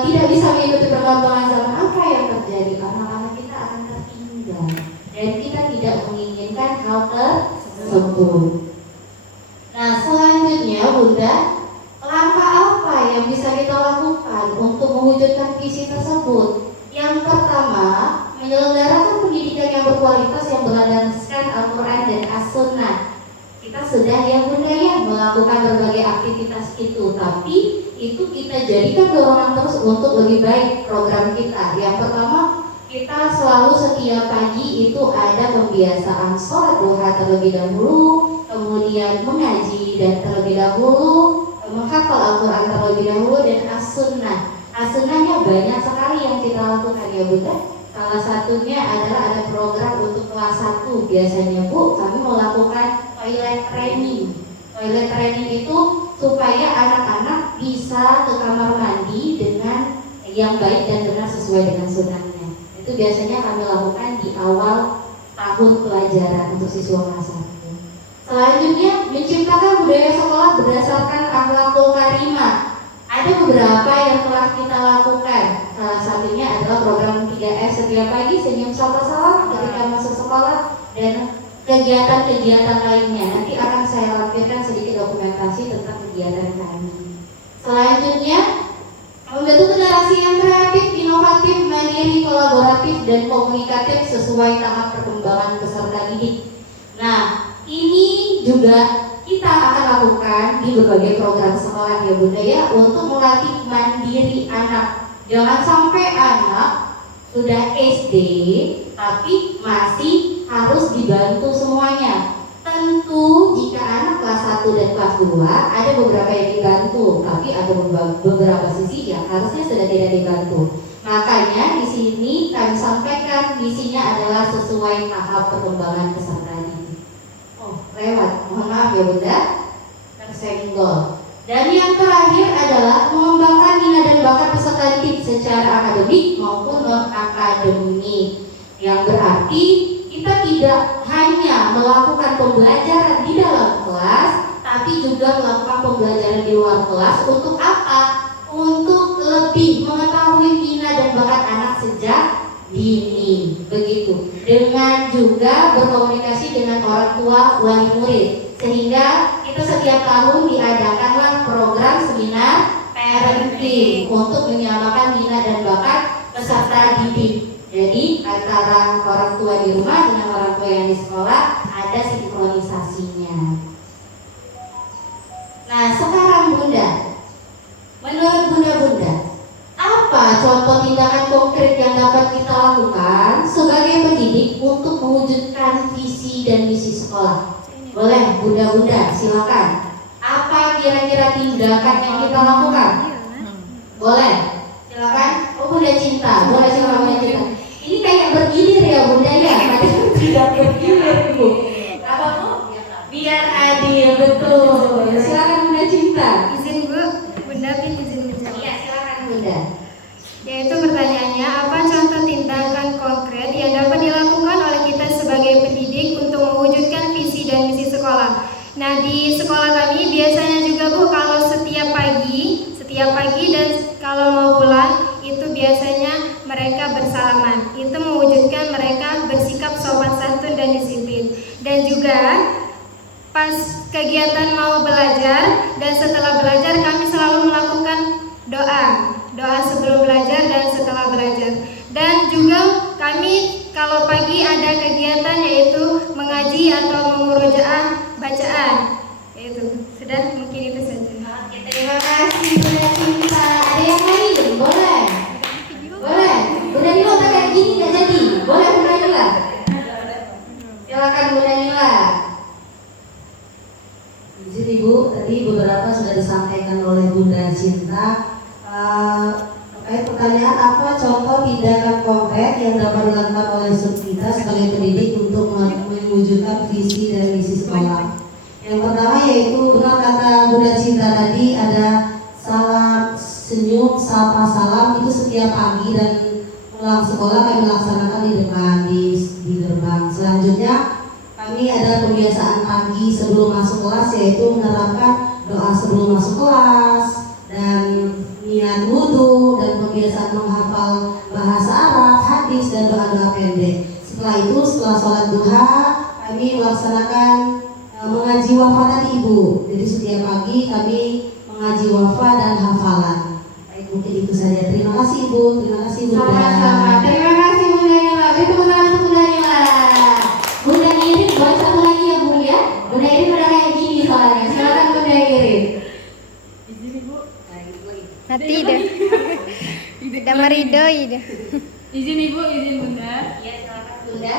tidak bisa mengikuti perkembangan zaman, apa yang terjadi? Anak-anak kita akan tertinggal dan kita tidak menginginkan hal tersebut. Nah, selanjutnya Bunda, langkah apa yang bisa kita lakukan untuk mewujudkan visi tersebut? Yang pertama, menyelenggarakan pendidikan yang berkualitas yang berlandaskan Al-Quran dan As-Sunnah. Kita sudah ya Bunda ya melakukan berbagai aktivitas itu, tapi itu kita jadikan dorongan terus untuk lebih baik program kita. Yang pertama, kita selalu setiap pagi itu ada pembiasaan sholat duha terlebih dahulu, kemudian mengaji dan terlebih dahulu, menghafal Al-Quran terlebih dahulu, dan As-Sunnah. As-Sunnahnya banyak sekali yang kita lakukan ya Bunda. Salah satunya adalah ada program untuk kelas 1 biasanya Bu, kami melakukan toilet training. Toilet training itu supaya anak-anak bisa ke kamar mandi dengan yang baik dan benar sesuai dengan sunnahnya. Itu biasanya kami lakukan di awal tahun pelajaran untuk siswa kelas 1. Selanjutnya, menciptakan budaya sekolah berdasarkan akhlakul karimah. Ada beberapa yang telah kita lakukan. Salah satunya adalah program 3S setiap pagi senyum sapa salam ketika masuk sekolah, dan kegiatan-kegiatan lainnya. Nanti akan saya lampirkan sedikit dokumentasi tentang kegiatan kami. Selanjutnya, membentuk generasi yang kreatif, inovatif, mandiri, kolaboratif, dan komunikatif sesuai tahap perkembangan peserta didik. Nah, ini juga kita akan lakukan di berbagai program sekolah ya Bunda ya, untuk melatih mandiri anak. Jangan sampai anak sudah SD tapi masih harus dibantu semuanya. Tentu jika anak kelas 1 dan kelas 2 ada beberapa yang dibantu, tapi ada beberapa sisi yang harusnya sudah tidak dibantu. Makanya di sini kami sampaikan misinya adalah sesuai tahap perkembangan peserta didik. Oh, lewat. Mohon maaf ya Bunda, tersenggol. Dan yang terakhir adalah mengembangkan minat dan bakat peserta didik secara akademik maupun non-akademik. Yang berarti kita tidak hanya melakukan pembelajaran di dalam kelas, tapi juga melakukan pembelajaran di luar kelas. Untuk apa? Untuk lebih mengetahui minat dan bakat anak sejak dini, begitu. Dengan juga berkomunikasi dengan orang tua wali murid, sehingga kita setiap tahun diadakanlah program seminar parenting untuk menyamakan minat dan bakat peserta didik. Jadi antara orang tua di rumah dengan orang tua yang di sekolah ada sinkronisasinya. Nah sekarang Bunda, menurut Bunda, apa contoh tindakan konkret yang dapat kita lakukan sebagai pendidik untuk mewujudkan visi dan misi sekolah? Boleh Bunda-Bunda, silakan. Apa kira-kira tindakan yang kita lakukan? Boleh, silakan. Oh Bunda Cinta, boleh silakan Bunda Cinta. Ini kayak bergilir ya Bunda ya, tidak bergilir Bu. Apa Bu? Biar adil, betul. Silakan Bunda Cinta. Izin Bu, Bunda izin menjawab. Iya silakan Bunda. Yaitu pertanyaannya, apa contoh tindakan konkret yang dapat dilakukan oleh kita sebagai pendidik untuk mewujudkan visi dan misi sekolah? Nah di sekolah kami biasanya juga Bu, kalau setiap pagi dan kalau mau pulang itu biasanya mereka bersalaman. Itu mewujudkan mereka bersikap sopan santun dan disiplin. Dan juga pas kegiatan mau belajar dan setelah belajar kami selalu melakukan doa sebelum belajar dan setelah belajar. Dan juga kami kalau pagi ada kegiatan yaitu mengaji atau memurojaah bacaan. Itu sudah, mungkin itu saja. Oke, terima kasih Bunda Cinta. Ada yang lain? Boleh? Boleh? Bunda Nila tak kayak gini nggak jadi? Boleh Bunda Nila? Silakan Bunda Nila. Izin Ibu, tadi beberapa sudah disampaikan oleh Bunda Cinta. Terkait pertanyaan apa contoh tindakan konkret yang dapat dilakukan oleh kita sebagai pendidik untuk mewujudkan visi dan misi sekolah. Yang pertama yaitu benar kata Bunda Cinta tadi, ada salam senyum, sapa salam itu setiap pagi dan pulang sekolah kami laksanakan di depan di gerbang. Selanjutnya kami ada kebiasaan pagi sebelum masuk kelas yaitu menerapkan doa sebelum masuk kelas dan niat wudhu dan kebiasaan menghafal bahasa Arab, hadis dan doa-doa pendek. Setelah itu setelah sholat duha kami melaksanakan mengaji wafa tadi Ibu. Jadi setiap pagi kami mengaji wafa dan hafalan. Baik, mungkin itu saja. Terima kasih Ibu. Terima kasih Bunda. Sama-sama. Terima kasih Bunda Nila. Beri tepuk tangan untuk Bunda Nila. Bunda Irin, boleh satu lagi ya Bu ya. Bunda Irin udah kayak gini soalnya. Silakan Bunda Irin. Izin Ibu. Nanti deh. Udah meridoi deh. Izin Ibu, izin Bunda. Ya silakan Bunda.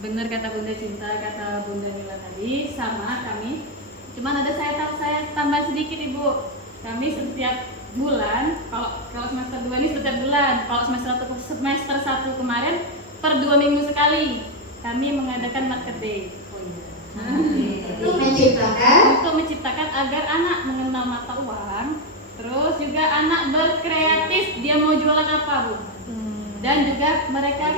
Benar kata Bunda Cinta, kata Bunda Nila tadi, sama kami. Cuman ada saya tambah sedikit Ibu. Kami setiap bulan, kalau semester 2 ini setiap bulan, kalau semester 1 kemarin per 2 minggu sekali kami mengadakan market day. Untuk menciptakan agar anak mengenal mata uang, terus juga anak berkreatif, dia mau jualan apa Bu, dan juga mereka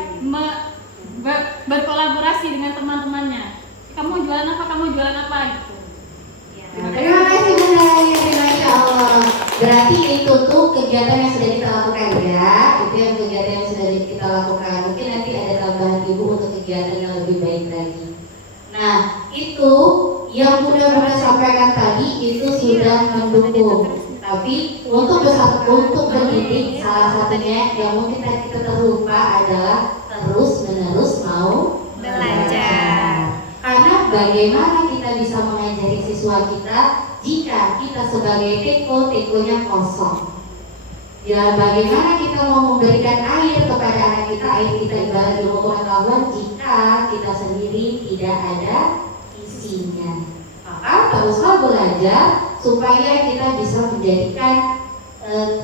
berkolaborasi dengan teman-temannya. Kamu jualan apa gitu. Terima kasih Bunda Irin, Masya Allah. Berarti itu tuh kegiatan yang sudah kita lakukan ya. Itu yang kegiatan yang sudah kita lakukan. Mungkin nanti ada tambahan Ibu untuk kegiatan yang lebih baik lagi. Nah itu yang Bunda sampaikan tadi itu sudah mendukung. Tapi untuk pendidik salah satunya yang mungkin kita terlupa adalah terus menerus mau belajar. Karena bagaimana kita bisa mengajari siswa kita jika kita sebagai tekonya kosong? Ya bagaimana kita mau memberikan air kepada anak kita, air kita ibarat ilmu pengetahuan jika kita sendiri tidak ada isinya. Maka teruslah belajar supaya kita bisa menjadikan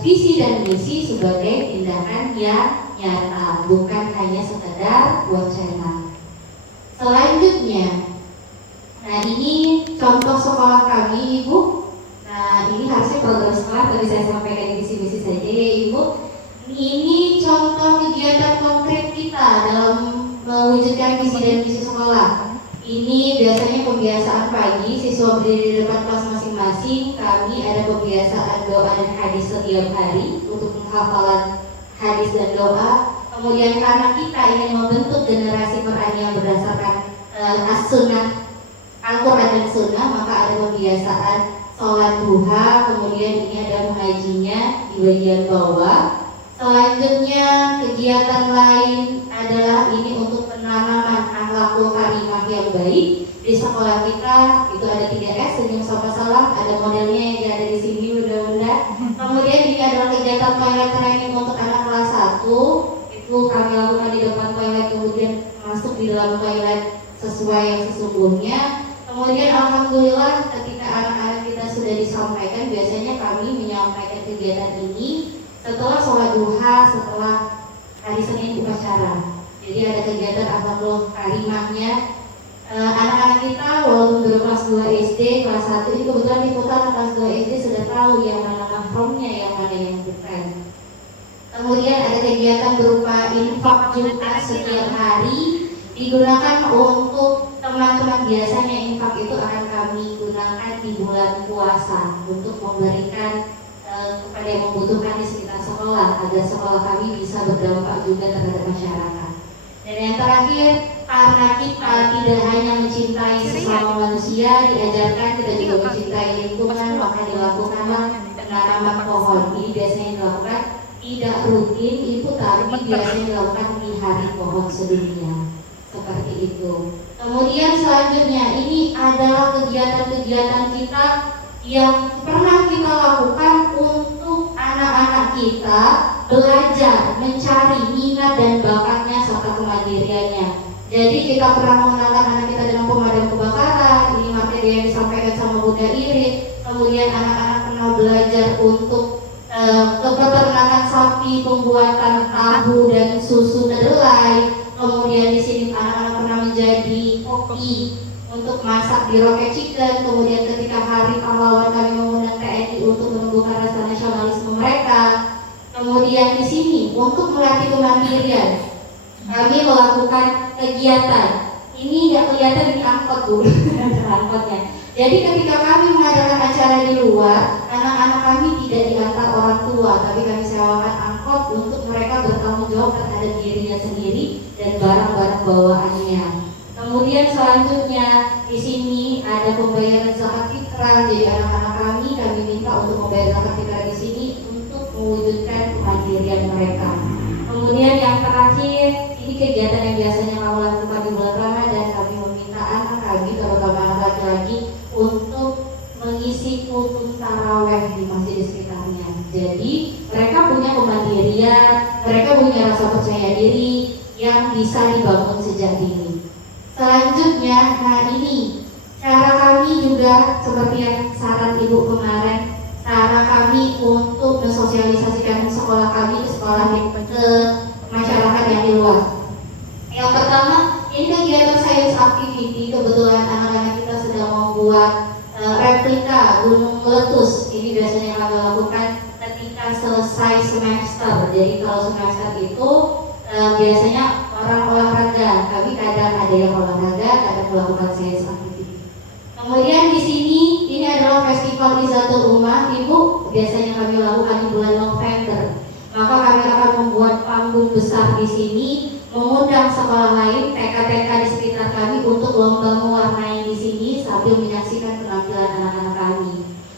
visi dan misi sebagai tindakan yang nyata, bukan hanya sekedar wacana. Selanjutnya, nah ini contoh sekolah kami Ibu. Nah ini harusnya program sekolah, tadi saya sampaikan di visi-misi saja ya Ibu. Ini contoh kegiatan konkret kita dalam mewujudkan visi dan misi sekolah. Ini biasanya kebiasaan pagi, siswa berdiri di depan kelas masing-masing. Kami ada kebiasaan doa dan hadis setiap hari untuk penghafalan hadis dan doa. Kemudian karena kita ingin membentuk generasi Quran yang berdasarkan as-sunnah, Al-Quran dan Sunnah, maka ada kebiasaan sholat duha. Kemudian ini ada mengajinya di bagian bawah. Selanjutnya kegiatan lain adalah ini untuk penanaman akhlakul karimah yang baik di sekolah kita. Itu ada 3S, senyum sama salam, ada modelnya yang ada di sini bunda-bunda. Kemudian ini adalah kegiatan toilet training untuk anak kelas 1. Itu kami lakukan di depan toilet, kemudian masuk di dalam toilet sesuai yang sesungguhnya. Kemudian alhamdulillah ketika anak-anak kita sudah disampaikan, biasanya kami menyampaikan kegiatan ini setelah sholat duha, setelah hari Senin upacara. Jadi ada kegiatan akhlakul karimahnya. Anak-anak kita walaupun baru kelas 2 SD, kelas 1 ini kebetulan di kota anak kelas 2 SD sudah tahu yang mana mahramnya, yang mana yang bukan. Kemudian ada kegiatan berupa infak Jumat setiap hari, digunakan untuk teman-teman. Biasanya infak itu akan kami gunakan di bulan puasa untuk memberikan kepada yang membutuhkan di sekitar sekolah, agar sekolah kami bisa berdampak juga terhadap masyarakat. Dan yang terakhir, karena kita tidak hanya mencintai sesama manusia, diajarkan kita juga mencintai lingkungan, maka dilakukanlah penanaman pohon. Ini biasanya dilakukan tidak rutin, itu tapi biasanya dilakukan di hari pohon sedunia. Seperti itu. Kemudian selanjutnya, ini adalah kegiatan-kegiatan kita yang pernah kita lakukan untuk anak-anak kita belajar mencari minat dan bakatnya serta kemandiriannya. Jadi kita pernah mengenalkan anak kita dengan pemadam kebakaran, ini materi yang disampaikan sama Bunda Irin. Kemudian anak-anak pernah belajar untuk kepeternakan sapi, pembuatan tahu dan susu kedelai. Kemudian di sini anak-anak pernah menjadi koki untuk masak di Rocket Chicken. Kemudian ketika hari pahlawan kami mengundang TNI untuk menumbuhkan rasa nasionalisme mereka. Kemudian di sini untuk melatih kemandirian kami melakukan kegiatan. Ini nggak kelihatan di angkot bu, angkotnya. Jadi ketika kami mengadakan acara di luar, anak-anak kami tidak diantar orang tua, tapi kami sewakan angkot untuk mereka bertanggung jawab terhadap dirinya sendiri dan barang-barang bawaannya. Kemudian selanjutnya di sini ada pembayaran zakat fitrah. Jadi anak-anak kami minta untuk membayar zakat fitrah di sini untuk mewujudkan kemandirian mereka. Kemudian yang terakhir, ini kegiatan yang biasanya kamu lakukan di bulan Ramadan. Kami meminta anak kami, terutama anak laki-laki, untuk mengisi kultum taraweh di masjid di sekitarnya. Jadi mereka punya kemandirian, mereka punya rasa percaya diri yang bisa dibangun sejak dini. Selanjutnya, nah ini cara kami juga seperti yang saran ibu kemarin, cara kami untuk mensosialisasikan sekolah kami ke sekolah ke masyarakat yang di luar. Yang pertama, ini kegiatan science activity. Kebetulan anak-anak kita sedang membuat replika gunung meletus. Ini biasanya kami lakukan ketika selesai semester. Jadi kalau semester itu biasanya orang olahraga. Kami kadang ada yang olahraga, kadang melakukan science activity. Kemudian di sini ini adalah festival Izatul Ummah. Ibu biasanya kami lakukan di bulan November. Maka kami akan membuat panggung besar di sini, mengundang sekolah lain, TK-TK di sekitar kami untuk lomba mewarnai di sini sambil menyaksikan penampilan anak-anak kami.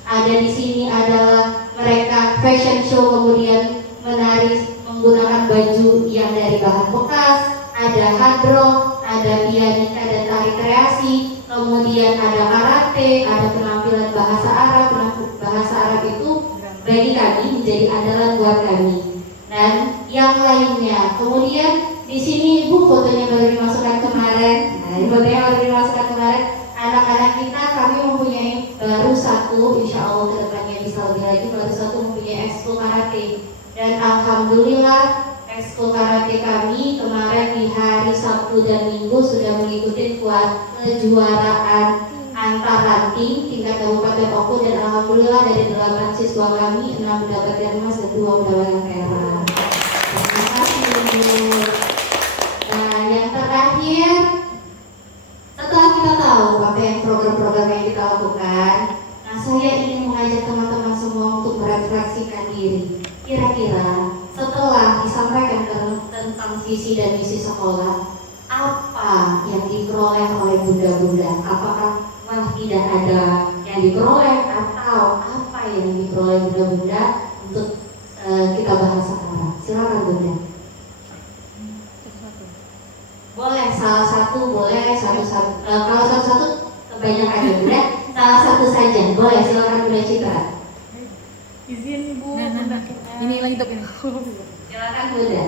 Ada di sini adalah mereka fashion show, kemudian menari menggunakan baju yang dari bahan bekas, ada hadroh, ada pianika dan tari kreasi, kemudian ada karate, ada penampilan bahasa Arab. Bahasa Arab itu bagi kami menjadi andalan buat kami. Dan yang lainnya. Kemudian di sini ibu fotonya baru dimasukkan kemarin. Nah, fotonya baru dimasukkan kemarin. Anak-anak kita kami mempunyai baru satu, insya Allah kedepannya bisa lebih lagi, baru satu mempunyai ekskul karate. Dan alhamdulillah ekskul karate kami kemarin di hari Sabtu dan Minggu sudah mengikuti kejuaraan antar ranting tingkat Kabupaten Oku, dan alhamdulillah dari 8 siswa kami 6 mendapatkan emas dan 2 mendapatkan perak. Terima kasih Bu. Nah yang terakhir, setelah kita tahu apa yang program-program yang kita lakukan, nah saya ingin mengajak teman-teman semua untuk merefleksikan diri. Kira-kira setelah disampaikan tentang visi dan misi sekolah, apa yang diperoleh oleh bunda-bunda? Apakah tidak ada yang diperoleh, atau apa yang diperoleh bunda-bunda untuk kita bahas sekarang? Silakan Bunda. Boleh salah satu, boleh satu-satu. Kalau satu-satu kebanyakan ya Bunda. Salah satu saja. Boleh, silakan Bunda Citra. Izin Bu. Ini lagi top ini. Silakan Bunda.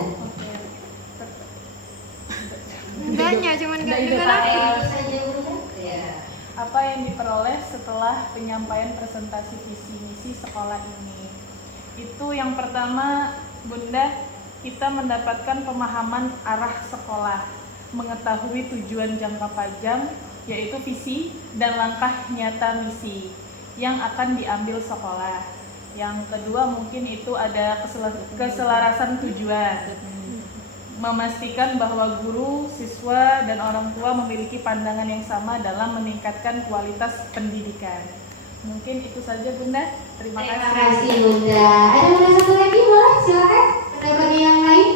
Tanya cuman gak dengar Pakai aku. itu saja Bunda. Ya. Apa yang diperoleh setelah penyampaian presentasi visi misi sekolah ini? Itu yang pertama, Bunda, kita mendapatkan pemahaman arah sekolah, mengetahui tujuan jangka panjang, yaitu visi dan langkah nyata misi yang akan diambil sekolah. Yang kedua mungkin itu ada keselarasan tujuan, memastikan bahwa guru, siswa, dan orang tua memiliki pandangan yang sama dalam meningkatkan kualitas pendidikan. Mungkin itu saja Bunda. Terima kasih. Bunda. Ada Bunda satu lagi boleh? Silakan. Pendapat yang lain.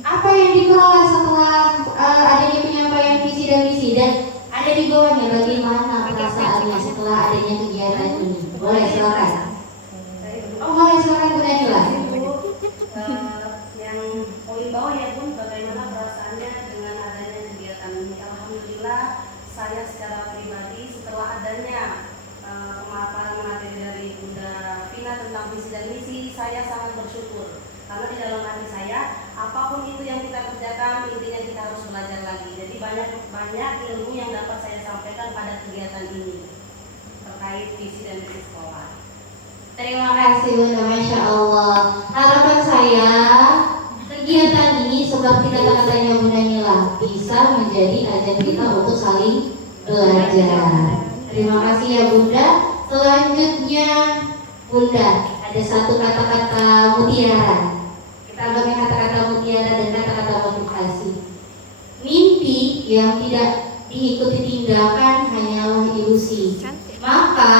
Apa yang diperoleh setelah adanya penyampaian visi dan misi dan ada di bawahnya bagaimana perasaannya setelah adanya kegiatan ini? Boleh silakan. Oh boleh silakan Bunda Nila. Yang poin bawah ya Bun, bagaimana perasaannya dengan adanya kegiatan ini. Alhamdulillah saya secara pribadi setelah adanya pemaparan materi dari Bunda Vina tentang visi dan misi, saya sangat bersyukur karena di dalam hati saya apapun itu yang kita kerjakan intinya kita harus belajar lagi. Jadi banyak ilmu yang dapat saya sampaikan pada kegiatan ini terkait visi dan misi sekolah. Terima kasih Bunda, Masya Allah. Harapan saya kegiatan ini seperti kata-katanya Bunda Nila bisa menjadi ajang kita untuk saling belajar. Terima kasih ya Bunda. Selanjutnya Bunda, ada satu kata-kata mutiara. Kita pakai kata-kata mutiara dan kata-kata motivasi. Mimpi yang tidak diikuti tindakan hanyalah ilusi. Maka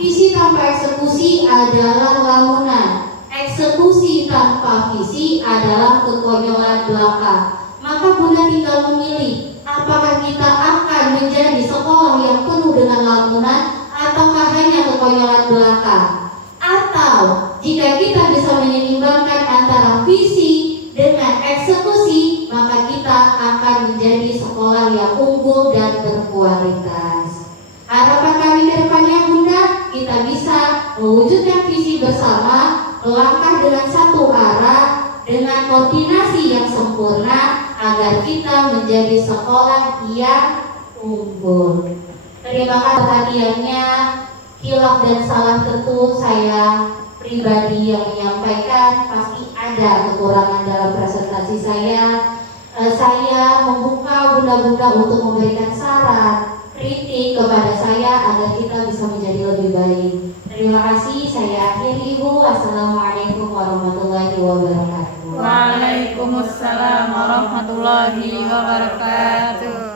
visi tanpa eksekusi adalah lamunan. Eksekusi tanpa visi adalah kekonyolan belaka. Maka Bunda tinggal memilih, apakah kita akan menjadi sekolah yang penuh dengan lamunan ataukah hanya kekonyolan belaka? Atau jika kita bisa menyeimbangkan antara visi dengan eksekusi, maka kita akan menjadi sekolah yang unggul dan berkualitas. Harapan kami ke depannya Bunda, kita bisa mewujudkan visi bersama, melangkah dengan satu arah, dengan koordinasi yang sempurna, agar kita menjadi sekolah yang unggul. Terima kasih perhatiannya. Hilaf dan salah tentu saya pribadi yang menyampaikan, pasti ada kekurangan dalam presentasi saya. Saya membuka Bunda-bunda untuk memberikan saran, kritik kepada saya agar kita bisa menjadi lebih baik. Terima kasih, saya akhiri Ibu. Wassalamualaikum warahmatullahi wabarakatuh. Waalaikumsalam warahmatullahi wabarakatuh.